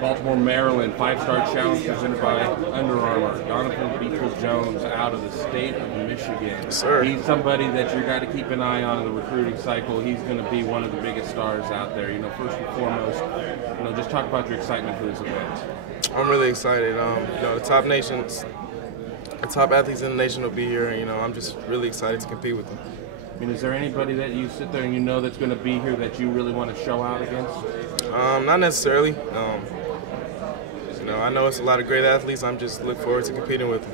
Baltimore, Maryland, five-star challenge presented by Under Armour. Donovan Peoples-Jones out of the state of Michigan. Sir. He's somebody that you got to keep an eye on in the recruiting cycle. He's going to be one of the biggest stars out there. First and foremost, just talk about your excitement for this event. I'm really excited. The top athletes in the nation will be here. I'm just really excited to compete with them. Is there anybody that you sit there and that's going to be here that you really want to show out against? Not necessarily. I know it's a lot of great athletes. I'm just looking forward to competing with them.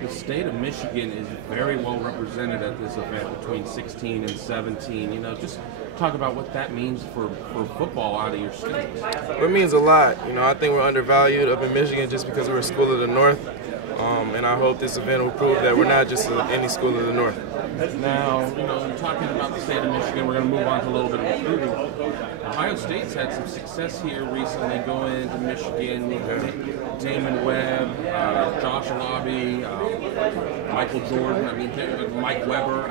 The state of Michigan is very well represented at this event between 16 and 17. Just talk about what that means for football out of your state. It means a lot. I think we're undervalued up in Michigan just because we're a school of the North. And I hope this event will prove that we're not just any school of the North. Now, talking about the state of Michigan, we're going to move on to a little bit of recruiting. Ohio State's had some success here recently going into Michigan. Damon Webb, Josh Alabi, Michael Jordan, Mike Weber.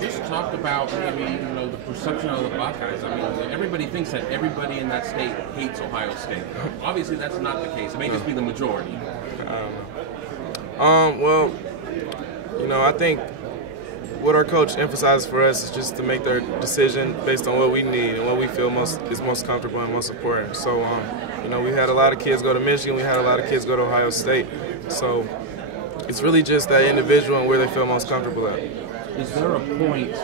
Just talk about maybe, the perception of the Buckeyes. Everybody thinks that everybody in that state hates Ohio State. Obviously, that's not the case. It may just be the majority. I think what our coach emphasizes for us is just to make their decision based on what we need and what we feel is most comfortable and most important. So, we had a lot of kids go to Michigan. We had a lot of kids go to Ohio State. So, it's really just that individual and where they feel most comfortable at. Is there a point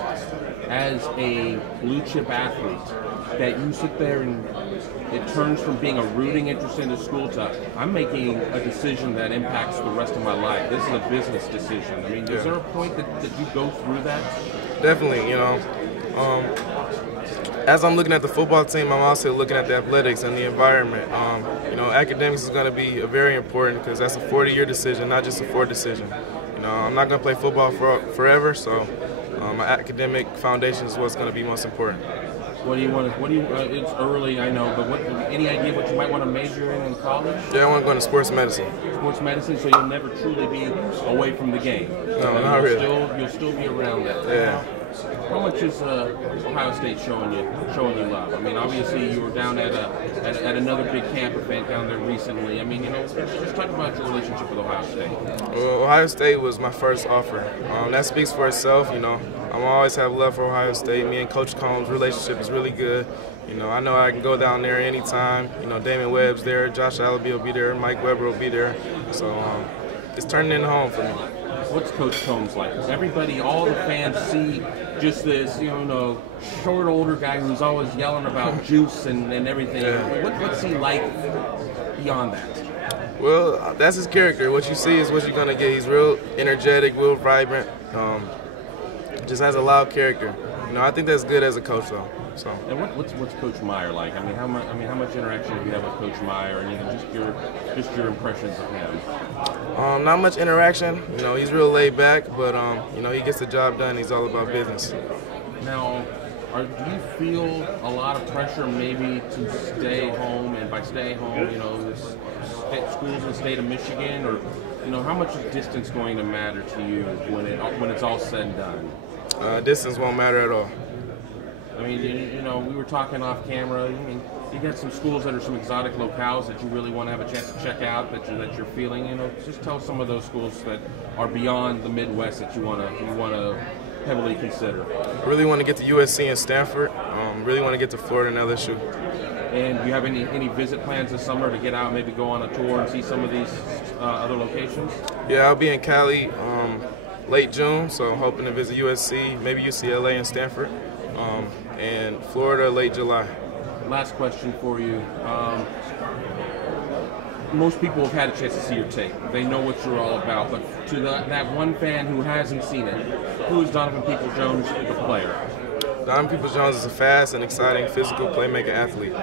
as a blue chip athlete that you sit there and it turns from being a rooting interest in the school to I'm making a decision that impacts the rest of my life? This is a business decision. Is there a point that you go through that? Definitely, as I'm looking at the football team, I'm also looking at the athletics and the environment. Academics is going to be very important because that's a 40-year decision, not just a 4 decision. I'm not going to play football forever, so my academic foundation is what's going to be most important. It's early, I know, but any idea what you might want to major in college? Yeah, I want to go into sports medicine. Sports medicine, so you'll never truly be away from the game. No, not really. You'll still be around that. Yeah. How much is Ohio State showing you love? Obviously you were down at another big camp event down there recently. Just talk about your relationship with Ohio State. Well, Ohio State was my first offer. That speaks for itself. I always have love for Ohio State. Me and Coach Combs' relationship is really good. I know I can go down there anytime. Damon Webb's there, Josh Alabi will be there, Mike Weber will be there. So it's turning into home for me. What's Coach Combs like? Everybody, all the fans see just this, short, older guy who's always yelling about juice and everything. Yeah. What's he like beyond that? Well, that's his character. What you see is what you're going to get. He's real energetic, real vibrant. Just has a loud character. I think that's good as a coach, though. So. And what's Coach Meyer like? How much interaction do you have with Coach Meyer, and just your impressions of him? Not much interaction. He's real laid back, but he gets the job done. He's all about business. Now, do you feel a lot of pressure maybe to stay home? And by stay home, schools in the state of Michigan, or how much is distance going to matter to you when it's all said and done? Distance won't matter at all. We were talking off camera. You got some schools that are some exotic locales that you really want to have a chance to check out, that you're feeling. Just tell some of those schools that are beyond the Midwest that you want to heavily consider. I really want to get to USC and Stanford. Really want to get to Florida and LSU. And do you have any visit plans this summer to get out, maybe go on a tour and see some of these other locations? Yeah, I'll be in Cali late June, so I'm hoping to visit USC, maybe UCLA and Stanford, and Florida late July. Last question for you. Most people have had a chance to see your tape. They know what you're all about, but to that one fan who hasn't seen it, who is Donovan Peoples-Jones, the player? Donovan Peoples-Jones is a fast and exciting physical playmaker athlete.